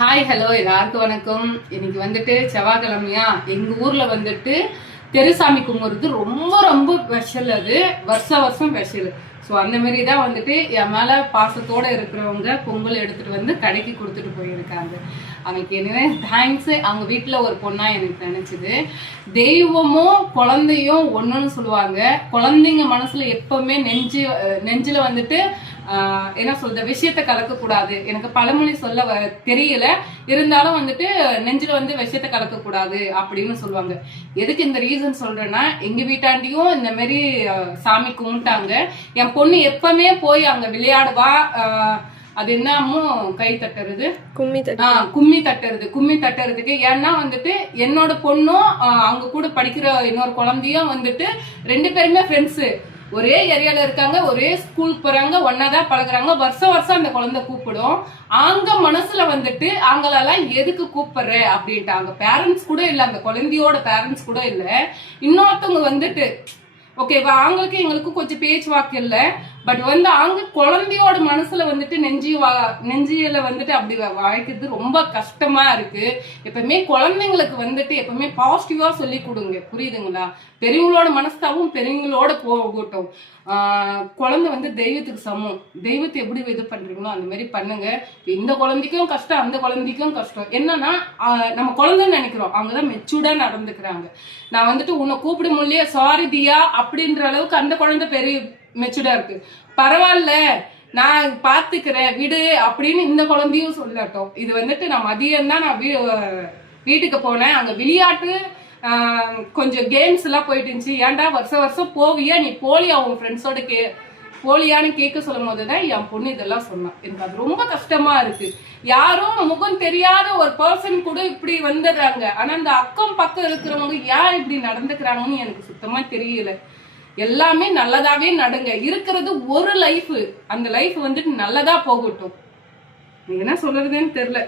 Hi hello எல்லாருக்கும் வணக்கம். இன்னைக்கு வந்துட்டு செவ்வாய்க்கிழமையா எங்க ஊர்ல வந்துட்டு தெருசாமி கும்பிடுறது ரொம்ப ரொம்ப ஸ்பெஷல். அது வருஷம் ஸ்பெஷல். ஸோ அந்த மாதிரி தான் வந்துட்டு என் மேல பாசத்தோட இருக்கிறவங்க பொங்கல் எடுத்துட்டு வந்து கடைக்கு கொடுத்துட்டு போயிருக்காங்க. அவங்களுக்கு என்ன தேங்க்ஸ். அவங்க வீட்டுல ஒரு பொண்ணா எனக்கு நினைச்சது. தெய்வமும் குழந்தையும் ஒண்ணுன்னு சொல்லுவாங்க. குழந்தைங்க மனசுல எப்பவுமே நெஞ்சில வந்துட்டு என்ன சொல்ற விஷயத்த கலக்க கூடாது. எனக்கு பழமொழி சொல்ல தெரியல, இருந்தாலும் வந்துட்டு நெஞ்சில வந்து விஷயத்த கலக்க கூடாது அப்படின்னு சொல்லுவாங்க. எதுக்கு இந்த ரீசன் சொல்றேன்னா, எங்க வீட்டாண்டியும் இந்த மாதிரி சாமி கும்பிட்டாங்க. என் பொண்ணு எப்பவுமே போய் அங்க விளையாடுவா. அது என்னமோ கை தட்டுறது, கும்மி தட்டுறதுக்கு. ஏன்னா வந்துட்டு என்னோட பொண்ணும் அவங்க கூட படிக்கிற இன்னொரு குழந்தையும் வந்துட்டு 2 பேருமே ஃப்ரெண்ட்ஸு. ஒரே ஏரியால இருக்காங்க, ஒரே ஸ்கூலுக்கு போறாங்க, ஒன்னாதான் பழகுறாங்க. வருஷம் அந்த குழந்தை கூப்பிடும். அங்க மனசுல வந்துட்டு அவங்களெல்லாம் எதுக்கு கூப்பிடுற அப்படின்ட்டு அவங்க பேரண்ட்ஸ் கூட இல்ல, அந்த குழந்தையோட பேரண்ட்ஸ் கூட இல்ல, இன்னொருத்தவங்க வந்துட்டு ஓகேவா, அவங்களுக்கு எங்களுக்கும் கொஞ்சம் பேச்சுவாக்கு இல்லை. பட் வந்து அவங்க குழந்தையோட மனசுல வந்துட்டு நெஞ்சியில வந்துட்டு அப்படி வாழ்க்கிறது ரொம்ப கஷ்டமா இருக்கு. எப்பவுமே குழந்தைங்களுக்கு வந்துட்டு எப்பவுமே பாசிட்டிவா சொல்லி கொடுங்க, புரியுதுங்களா? பெரியவங்களோட மனஸ்தாவும் பெரியவங்களோட போகட்டும். குழந்தை வந்து தெய்வத்துக்கு சமம். தெய்வத்தை எப்படி இது பண்றீங்களோ அந்த மாதிரி பண்ணுங்க. இந்த குழந்தைக்கும் கஷ்டம், அந்த குழந்தைக்கும் கஷ்டம். என்னன்னா நம்ம குழந்தைன்னு நினைக்கிறோம், அவங்கதான் மெச்சூர்டா நடந்துக்கிறாங்க. நான் வந்துட்டு உன்னை கூப்பிட முடியல சாரி தியா அப்படின்ற அளவுக்கு அந்த குழந்தை பெரிய மெச்சூர்டா இருக்கு. பரவாயில்ல நான் பாத்துக்கிறேன் விடு அப்படின்னு இந்த குழந்தையும் சொல்லட்டும். இது வந்துட்டு நான் மதியம் தான் நான் வீட்டுக்கு போனேன். அங்க விளையாட்டு கொஞ்சம் கேம்ஸ் எல்லாம் போயிட்டு இருந்துச்சு. ஏன்டா வருஷம் போவியா, நீ போலியா உங்க ஃப்ரெண்ட்ஸோட போலியான்னு கேட்க சொல்லும் போதுதான் என் பொண்ணு இதெல்லாம் சொன்னான். எனக்கு அது ரொம்ப கஷ்டமா இருக்கு. யாரும் முகம் தெரியாத ஒரு பர்சன் கூட இப்படி வந்துடுறாங்க. ஆனா அந்த அக்கம் பக்கம் இருக்கிறவங்க யார் இப்படி நடந்துக்கிறாங்கன்னு எனக்கு சுத்தமா தெரியல. எல்லாமே நல்லதாவே நடங்க. இருக்கிறது ஒரு லைஃப், அந்த லைஃப் வந்துட்டு நல்லதா போகட்டும். என்ன சொல்றதுன்னு தெரியல.